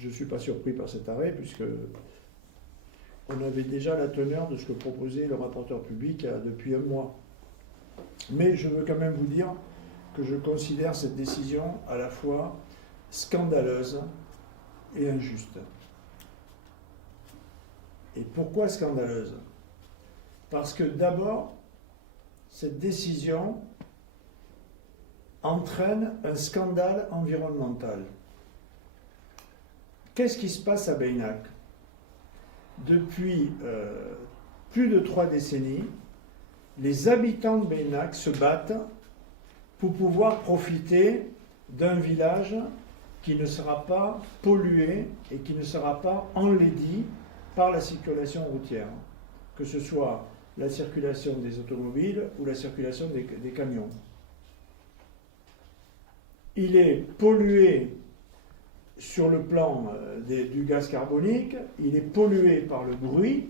je ne suis pas surpris par cet arrêt, puisque on avait déjà la teneur de ce que proposait le rapporteur public depuis un mois. Mais je veux quand même vous dire que je considère cette décision à la fois scandaleuse et injuste. Et pourquoi scandaleuse? Parce que d'abord, cette décision entraîne un scandale environnemental. Qu'est-ce qui se passe à Beynac? Depuis plus de 3 décennies, les habitants de Beynac se battent pour pouvoir profiter d'un village qui ne sera pas pollué et qui ne sera pas enlaidi par la circulation routière, que ce soit la circulation des automobiles ou la circulation des camions. Il est pollué sur le plan du gaz carbonique, il est pollué par le bruit,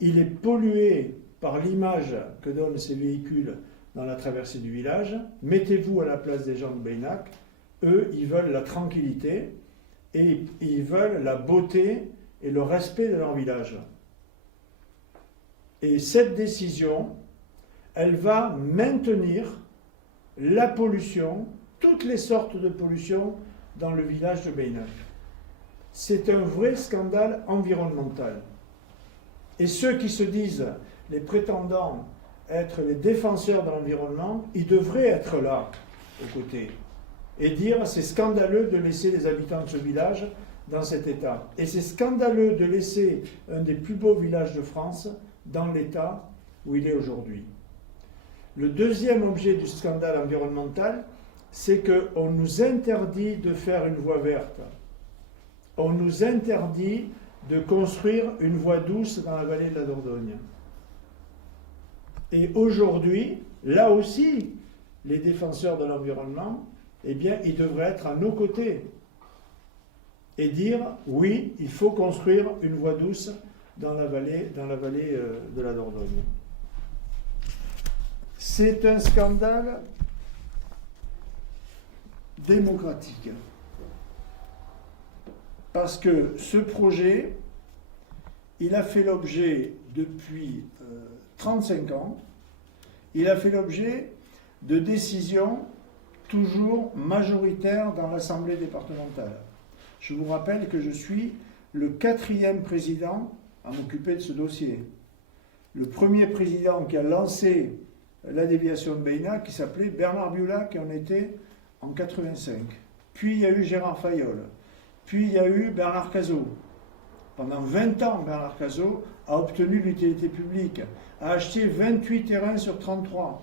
il est pollué par l'image que donnent ces véhicules dans la traversée du village. Mettez-vous à la place des gens de Beynac, eux, ils veulent la tranquillité et ils veulent la beauté et le respect de leur village. Et cette décision, elle va maintenir la pollution, toutes les sortes de pollution dans le village de Beynac. C'est un vrai scandale environnemental. Et ceux qui se disent les prétendants être les défenseurs de l'environnement, ils devraient être là, aux côtés, et dire c'est scandaleux de laisser les habitants de ce village dans cet état. Et c'est scandaleux de laisser un des plus beaux villages de France dans l'état où il est aujourd'hui. Le deuxième objet du scandale environnemental, c'est qu'on nous interdit de faire une voie verte. On nous interdit de construire une voie douce dans la vallée de la Dordogne. Et aujourd'hui, là aussi, les défenseurs de l'environnement, eh bien, ils devraient être à nos côtés et dire, oui, il faut construire une voie douce dans la vallée de la Dordogne. C'est un scandale démocratique. Parce que ce projet, il a fait l'objet depuis 35 ans, il a fait l'objet de décisions toujours majoritaires dans l'Assemblée départementale. Je vous rappelle que je suis le 4e président à m'occuper de ce dossier. Le premier président qui a lancé la déviation de Beynac, qui s'appelait Bernard Biula, qui en était en 85. Puis il y a eu Gérard Fayolle. Puis il y a eu Bernard Cazot. Pendant 20 ans, Bernard Cazot a obtenu l'utilité publique, a acheté 28 terrains sur 33.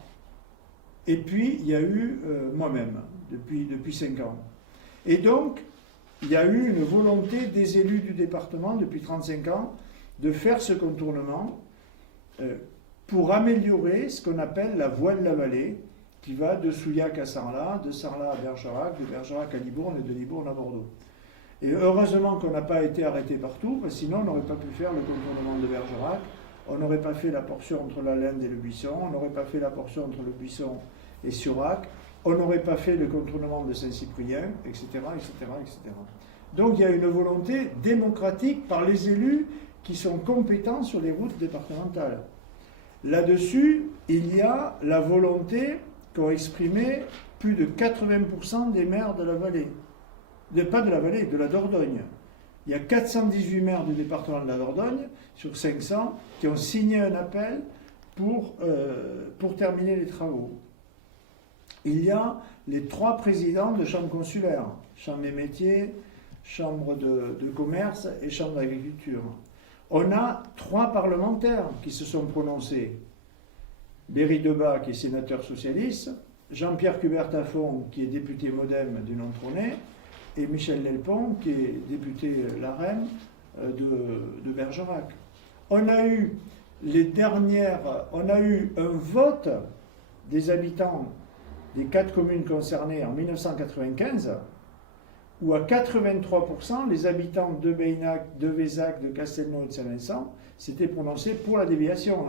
Et puis il y a eu moi-même, depuis 5 ans. Et donc, il y a eu une volonté des élus du département depuis 35 ans de faire ce contournement pour améliorer ce qu'on appelle la voie de la vallée, qui va de Souillac à Sarlat, de Sarlat à Bergerac, de Bergerac à Libourne et de Libourne à Bordeaux. Et heureusement qu'on n'a pas été arrêté partout, parce que sinon on n'aurait pas pu faire le contournement de Bergerac, on n'aurait pas fait la portion entre la Lende et le Buisson, on n'aurait pas fait la portion entre le Buisson et Surac, on n'aurait pas fait le contournement de Saint-Cyprien, etc., etc., etc. Donc il y a une volonté démocratique par les élus qui sont compétents sur les routes départementales. Là-dessus, il y a la volonté qu'ont exprimé plus de 80% des maires de la vallée. Pas de la vallée, de la Dordogne. Il y a 418 maires du département de la Dordogne, sur 500, qui ont signé un appel pour terminer les travaux. Il y a les 3 présidents de chambres consulaires, Chambre des métiers, Chambre de commerce et Chambre d'agriculture. On a 3 parlementaires qui se sont prononcés. Berry Debat, qui est sénateur socialiste, Jean-Pierre Cubert-Tafon, qui est député MoDem du Nontronais, et Michel Delpont, qui est député LaREM de Bergerac. On a eu un vote des habitants des 4 communes concernées en 1995, où à 83%, les habitants de Beynac, de Vézac, de Castelnau et de Saint-Vincent s'étaient prononcés pour la déviation.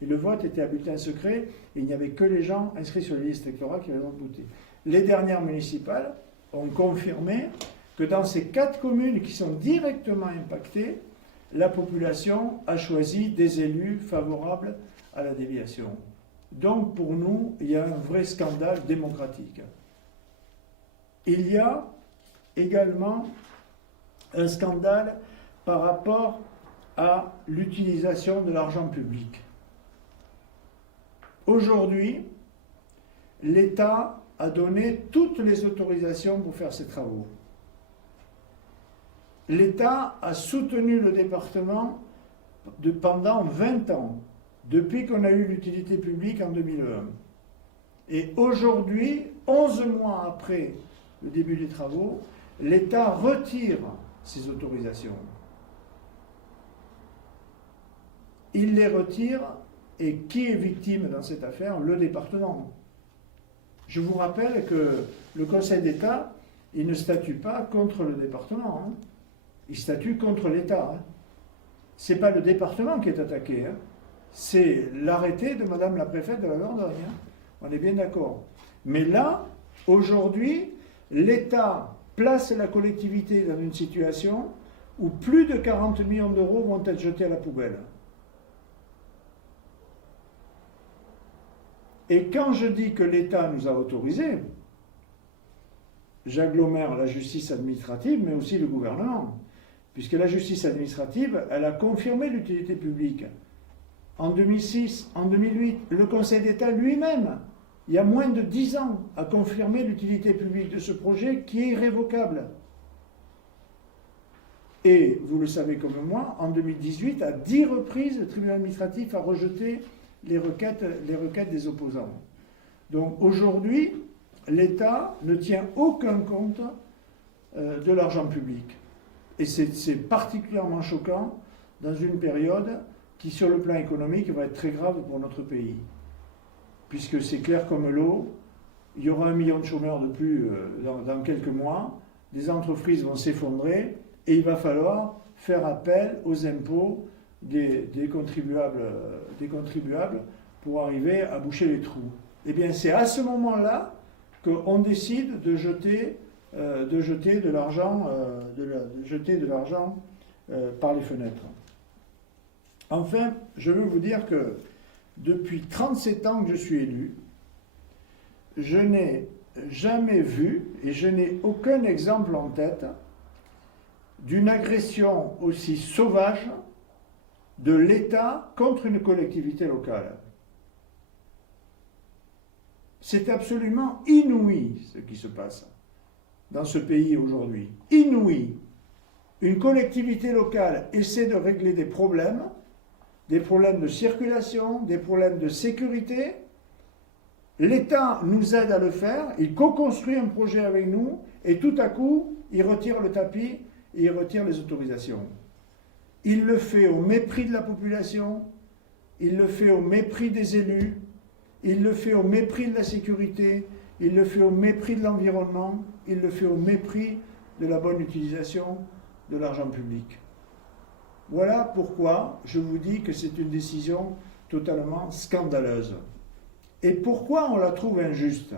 Et le vote était à bulletin secret, et il n'y avait que les gens inscrits sur les listes électorales qui avaient voté. Les dernières municipales ont confirmé que dans ces 4 communes qui sont directement impactées, la population a choisi des élus favorables à la déviation. Donc pour nous, il y a un vrai scandale démocratique. Il y a également un scandale par rapport à l'utilisation de l'argent public. Aujourd'hui, l'État a donné toutes les autorisations pour faire ces travaux. L'État a soutenu le département pendant 20 ans, depuis qu'on a eu l'utilité publique en 2001. Et aujourd'hui, 11 mois après le début des travaux, l'État retire ces autorisations. Il les retire, et qui est victime dans cette affaire? Le département. Je vous rappelle que le Conseil d'État, il ne statue pas contre le département, hein. Il statue contre l'État. Hein. Ce n'est pas le département qui est attaqué, hein. C'est l'arrêté de Madame la préfète de la Dordogne. Hein. On est bien d'accord. Mais là, aujourd'hui, l'État place la collectivité dans une situation où plus de 40 millions d'euros vont être jetés à la poubelle. Et quand je dis que l'État nous a autorisé, j'agglomère la justice administrative, mais aussi le gouvernement. Puisque la justice administrative, elle a confirmé l'utilité publique. En 2006, en 2008, le Conseil d'État lui-même, il y a moins de 10 ans, a confirmé l'utilité publique de ce projet qui est irrévocable. Et, vous le savez comme moi, en 2018, à 10 reprises, le tribunal administratif a rejeté les requêtes des opposants. Donc aujourd'hui, l'État ne tient aucun compte de l'argent public. Et c'est particulièrement choquant dans une période qui, sur le plan économique, va être très grave pour notre pays. Puisque c'est clair comme l'eau, il y aura 1 million de chômeurs de plus dans quelques mois, des entreprises vont s'effondrer, et il va falloir faire appel aux impôts des contribuables pour arriver à boucher les trous. Eh bien, c'est à ce moment-là qu'on décide de jeter de l'argent par les fenêtres. Enfin, je veux vous dire que depuis 37 ans que je suis élu, je n'ai jamais vu, et je n'ai aucun exemple en tête, d'une agression aussi sauvage de l'État contre une collectivité locale. C'est absolument inouï ce qui se passe dans ce pays aujourd'hui. Inouï. Une collectivité locale essaie de régler des problèmes de circulation, des problèmes de sécurité. L'État nous aide à le faire, il co-construit un projet avec nous, et tout à coup, il retire le tapis et il retire les autorisations. Il le fait au mépris de la population, il le fait au mépris des élus, il le fait au mépris de la sécurité, il le fait au mépris de l'environnement, il le fait au mépris de la bonne utilisation de l'argent public. Voilà pourquoi je vous dis que c'est une décision totalement scandaleuse. Et pourquoi on la trouve injuste?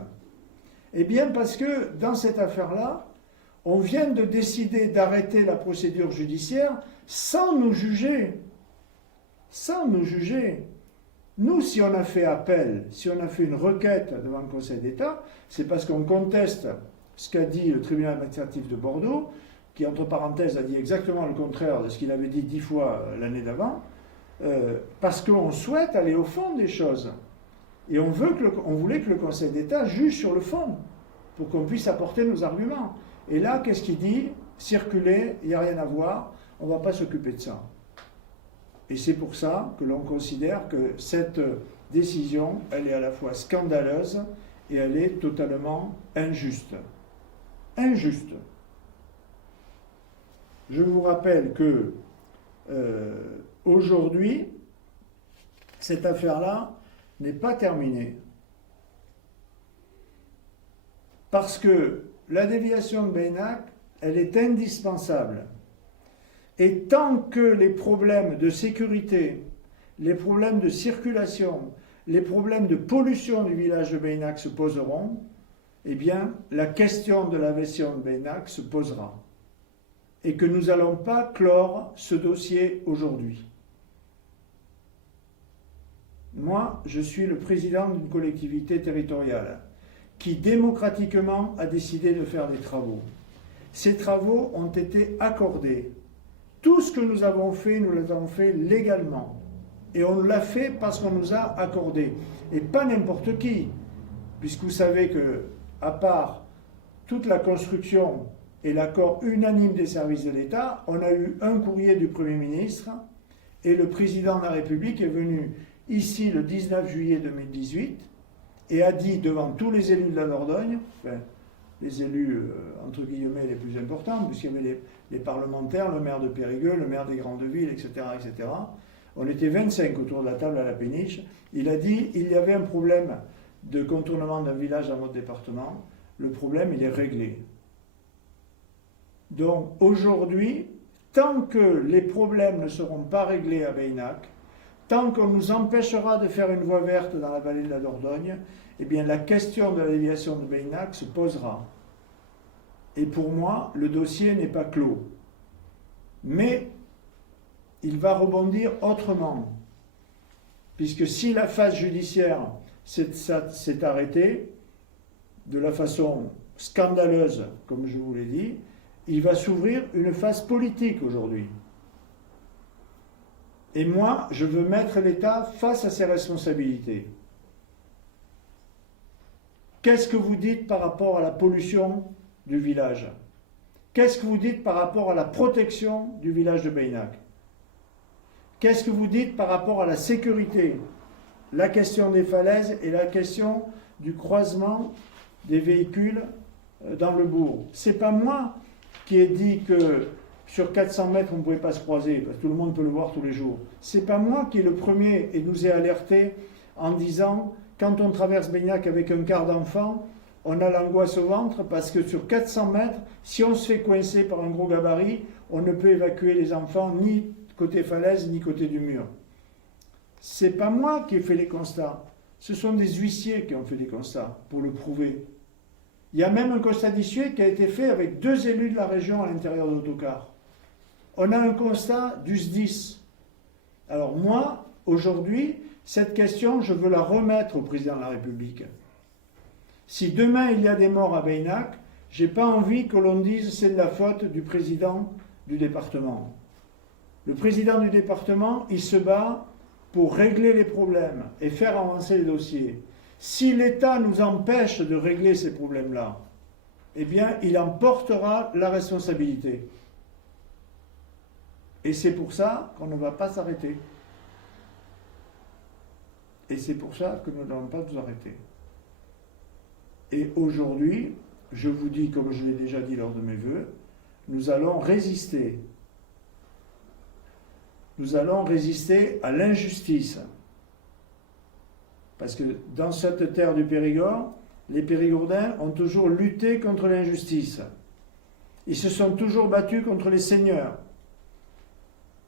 Eh bien parce que dans cette affaire-là, on vient de décider d'arrêter la procédure judiciaire sans nous juger. Sans nous juger. Nous, si on a fait appel, si on a fait une requête devant le Conseil d'État, c'est parce qu'on conteste ce qu'a dit le tribunal administratif de Bordeaux, qui, entre parenthèses, a dit exactement le contraire de ce qu'il avait dit 10 fois l'année d'avant, parce qu'on souhaite aller au fond des choses. Et on voulait que le Conseil d'État juge sur le fond, pour qu'on puisse apporter nos arguments. Et là, qu'est-ce qu'il dit? Circuler, il n'y a rien à voir, on ne va pas s'occuper de ça. Et c'est pour ça que l'on considère que cette décision, elle est à la fois scandaleuse et elle est totalement injuste. Injuste. Je vous rappelle que aujourd'hui, cette affaire-là n'est pas terminée. Parce que la déviation de Beynac, elle est indispensable. Et tant que les problèmes de sécurité, les problèmes de circulation, les problèmes de pollution du village de Beynac se poseront, eh bien, la question de la déviation de Beynac se posera. et que nous n'allons pas clore ce dossier aujourd'hui. Moi, je suis le président d'une collectivité territoriale qui démocratiquement a décidé de faire des travaux. Ces travaux ont été accordés. Tout ce que nous avons fait, nous l'avons fait légalement. Et on l'a fait parce qu'on nous a accordé. Et pas n'importe qui. Puisque vous savez que, à part toute la construction et l'accord unanime des services de l'État, on a eu un courrier du Premier ministre et le Président de la République est venu ici le 19 juillet 2018 et a dit devant tous les élus de la Dordogne, enfin, les élus entre guillemets les plus importants, puisqu'il y avait les parlementaires, le maire de Périgueux, le maire des grandes villes, etc., etc. On était 25 autour de la table à la péniche. Il a dit il y avait un problème de contournement d'un village dans votre département. Le problème, il est réglé. Donc aujourd'hui, tant que les problèmes ne seront pas réglés à Beynac, tant qu'on nous empêchera de faire une voie verte dans la vallée de la Dordogne, eh bien la question de la déviation de Beynac se posera. Et pour moi, le dossier n'est pas clos. Mais il va rebondir autrement. Puisque si la phase judiciaire s'est arrêtée de la façon scandaleuse, comme je vous l'ai dit, il va s'ouvrir une phase politique aujourd'hui. Et moi, je veux mettre l'État face à ses responsabilités. Qu'est-ce que vous dites par rapport à la pollution du village? Qu'est-ce que vous dites par rapport à la protection du village de Beynac? Qu'est-ce que vous dites par rapport à la sécurité? La question des falaises et la question du croisement des véhicules dans le bourg. C'est pas moi qui ai dit que sur 400 mètres, on ne pouvait pas se croiser, parce que tout le monde peut le voir tous les jours. C'est pas moi qui est le premier et nous ai alertés en disant, quand on traverse Beynac avec un quart d'enfant, on a l'angoisse au ventre, parce que sur 400 mètres, si on se fait coincer par un gros gabarit, on ne peut évacuer les enfants ni côté falaise, ni côté du mur. C'est pas moi qui ai fait les constats. Ce sont des huissiers qui ont fait des constats, pour le prouver. Il y a même un constat d'issue qui a été fait avec 2 élus de la région à l'intérieur de l'autocar. On a un constat du SDIS. Alors moi, aujourd'hui, cette question, je veux la remettre au président de la République. Si demain il y a des morts à Beynac, j'ai pas envie que l'on dise c'est de la faute du président du département. Le président du département, il se bat pour régler les problèmes et faire avancer les dossiers. Si l'État nous empêche de régler ces problèmes-là, eh bien, il en portera la responsabilité. Et c'est pour ça qu'on ne va pas s'arrêter. Et c'est pour ça que nous n'allons pas nous arrêter. Et aujourd'hui, je vous dis, comme je l'ai déjà dit lors de mes vœux, nous allons résister. Nous allons résister à l'injustice. Parce que dans cette terre du Périgord, les Périgourdins ont toujours lutté contre l'injustice. Ils se sont toujours battus contre les seigneurs.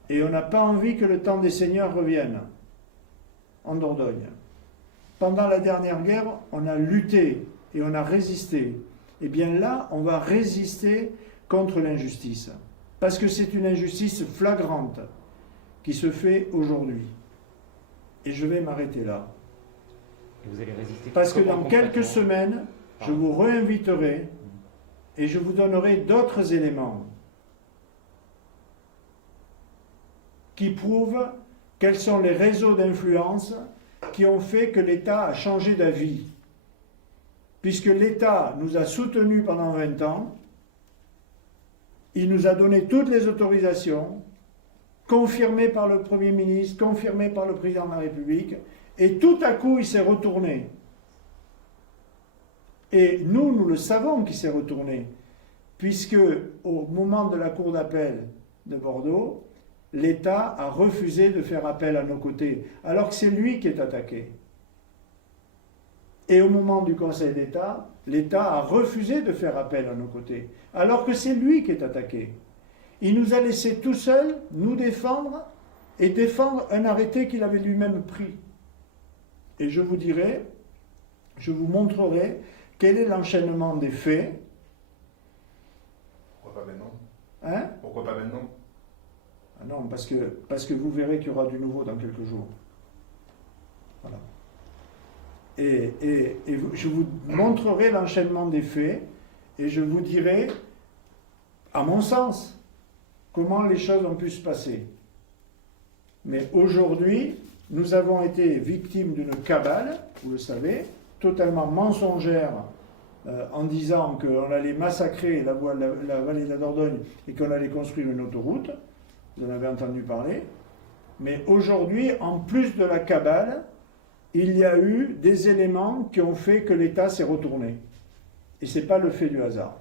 Et on n'a pas envie que le temps des seigneurs revienne en Dordogne. Pendant la dernière guerre, on a lutté et on a résisté. Et bien là, on va résister contre l'injustice. Parce que c'est une injustice flagrante qui se fait aujourd'hui. Et je vais m'arrêter là. Et vous allez résister. Parce que dans quelques semaines, je vous réinviterai et je vous donnerai d'autres éléments qui prouvent quels sont les réseaux d'influence qui ont fait que l'État a changé d'avis. Puisque l'État nous a soutenus pendant 20 ans, il nous a donné toutes les autorisations, confirmées par le Premier ministre, confirmées par le Président de la République, et tout à coup il s'est retourné. Et nous le savons qu'il s'est retourné, puisque au moment de la Cour d'appel de Bordeaux, l'État a refusé de faire appel à nos côtés, alors que c'est lui qui est attaqué. Et au moment du Conseil d'État, l'État a refusé de faire appel à nos côtés, alors que c'est lui qui est attaqué. Il nous a laissés tout seuls nous défendre et défendre un arrêté qu'il avait lui-même pris. Et je vous dirai, je vous montrerai quel est l'enchaînement des faits. Pourquoi pas maintenant ? Hein? Pourquoi pas maintenant? Ah non, parce que vous verrez qu'il y aura du nouveau dans quelques jours. Voilà. Je vous montrerai l'enchaînement des faits et je vous dirai, à mon sens, comment les choses ont pu se passer. Mais aujourd'hui, nous avons été victimes d'une cabale, vous le savez, totalement mensongère, en disant qu'on allait massacrer la vallée de la Dordogne et qu'on allait construire une autoroute. Vous en avez entendu parler. Mais aujourd'hui, en plus de la cabale, il y a eu des éléments qui ont fait que l'État s'est retourné. Et ce n'est pas le fait du hasard.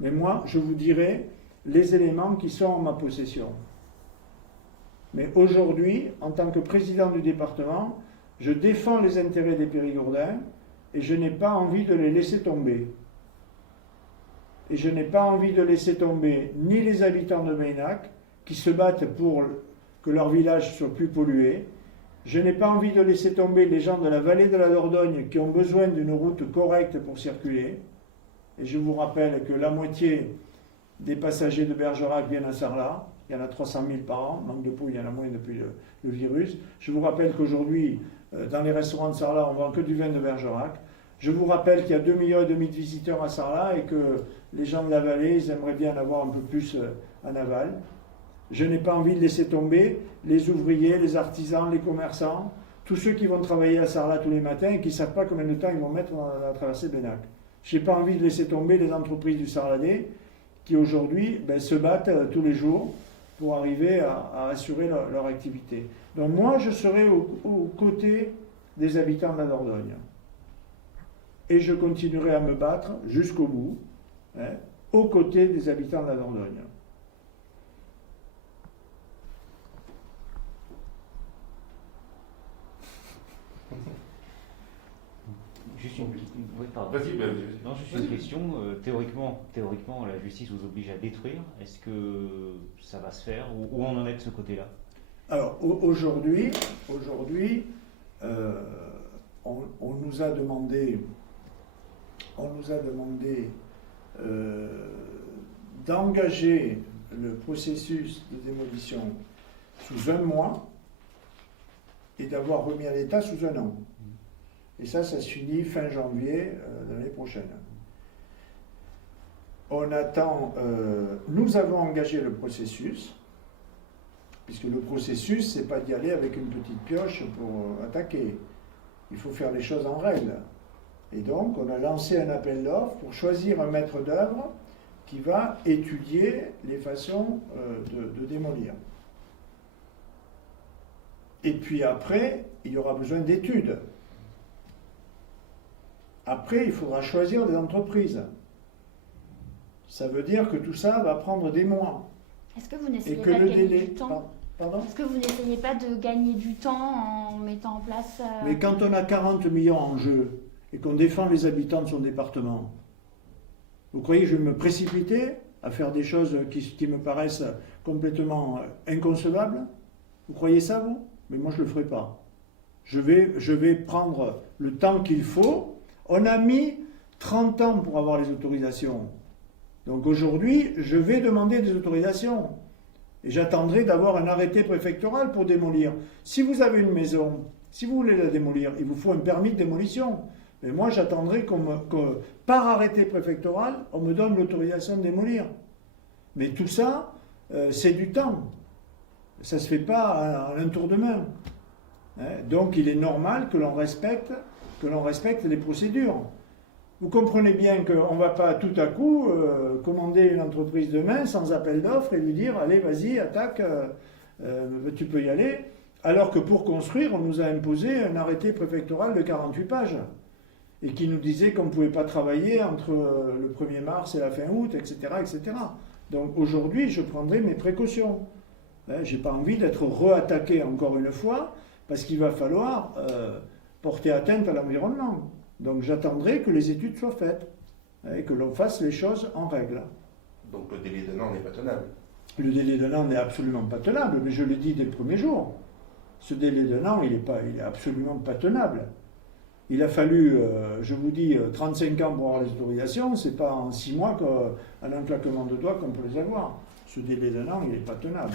Mais moi, je vous dirai les éléments qui sont en ma possession. Mais aujourd'hui, en tant que président du département, je défends les intérêts des Périgourdins et je n'ai pas envie de les laisser tomber. Et je n'ai pas envie de laisser tomber ni les habitants de Meynac, qui se battent pour que leur village soit plus pollué. Je n'ai pas envie de laisser tomber les gens de la vallée de la Dordogne qui ont besoin d'une route correcte pour circuler. Et je vous rappelle que la moitié des passagers de Bergerac viennent à Sarlat. Il y en a 300 000 par an. Manque de peau, il y en a moins depuis le virus. Je vous rappelle qu'aujourd'hui, dans les restaurants de Sarlat, on ne vend que du vin de Bergerac. Je vous rappelle qu'il y a 2,5 millions de visiteurs à Sarlat et que les gens de la vallée, ils aimeraient bien en avoir un peu plus en aval. Je n'ai pas envie de laisser tomber les ouvriers, les artisans, les commerçants, tous ceux qui vont travailler à Sarlat tous les matins et qui ne savent pas combien de temps ils vont mettre dans la traversée Bénac. Je n'ai pas envie de laisser tomber les entreprises du Sarladais qui aujourd'hui se battent tous les jours pour arriver à assurer leur activité. Donc moi, je serai aux côtés des habitants de la Dordogne. Et je continuerai à me battre jusqu'au bout, aux côtés des habitants de la Dordogne. Juste une, oui, pardon. Vas-y, vas-y. Non, juste une question. Théoriquement, la justice vous oblige à détruire. Est-ce que ça va se faire ou où on en est de ce côté-là? Alors aujourd'hui, on nous a demandé d'engager le processus de démolition sous 1 mois et d'avoir remis à l'État sous 1 an. Et ça se finit fin janvier de l'année prochaine. On attend, nous avons engagé le processus, puisque le processus, c'est pas d'y aller avec une petite pioche pour attaquer. Il faut faire les choses en règle. Et donc, on a lancé un appel d'offres pour choisir un maître d'œuvre qui va étudier les façons de démolir. Et puis après, il y aura besoin d'études. Après, il faudra choisir des entreprises. Ça veut dire que tout ça va prendre des mois. Est-ce que vous n'essayez Et que pas de le gagner délai... du temps? Pardon? Est-ce que vous n'essayez pas de gagner du temps en mettant en place... Mais quand on a 40 millions en jeu et qu'on défend les habitants de son département, vous croyez que je vais me précipiter à faire des choses qui me paraissent complètement inconcevables? Vous croyez ça, vous? Mais moi, je ne le ferai pas. Je vais prendre le temps qu'il faut. On a mis 30 ans pour avoir les autorisations. Donc aujourd'hui, je vais demander des autorisations. Et j'attendrai d'avoir un arrêté préfectoral pour démolir. Si vous avez une maison, si vous voulez la démolir, il vous faut un permis de démolition. Mais moi, j'attendrai que par arrêté préfectoral, on me donne l'autorisation de démolir. Mais tout ça, c'est du temps. Ça ne se fait pas en un tour de main. Donc il est normal que l'on respecte les procédures. Vous comprenez bien qu'on ne va pas tout à coup commander une entreprise demain sans appel d'offres et lui dire « Allez, vas-y, attaque, tu peux y aller ». Alors que pour construire, on nous a imposé un arrêté préfectoral de 48 pages et qui nous disait qu'on ne pouvait pas travailler entre le 1er mars et la fin août, etc. etc. Donc aujourd'hui, je prendrai mes précautions. Je n'ai pas envie d'être re-attaqué encore une fois parce qu'il va falloir porter atteinte à l'environnement. Donc j'attendrai que les études soient faites et que l'on fasse les choses en règle. Donc le délai d'un an n'est pas tenable. Le délai d'un an n'est absolument pas tenable, mais je l'ai dit dès le premier jour. Ce délai d'un an, il est absolument pas tenable. Il a fallu, je vous dis, 35 ans pour avoir les autorisations. C'est pas en 6 mois qu'en un claquement de doigts qu'on peut les avoir. Ce délai d'un an, il n'est pas tenable.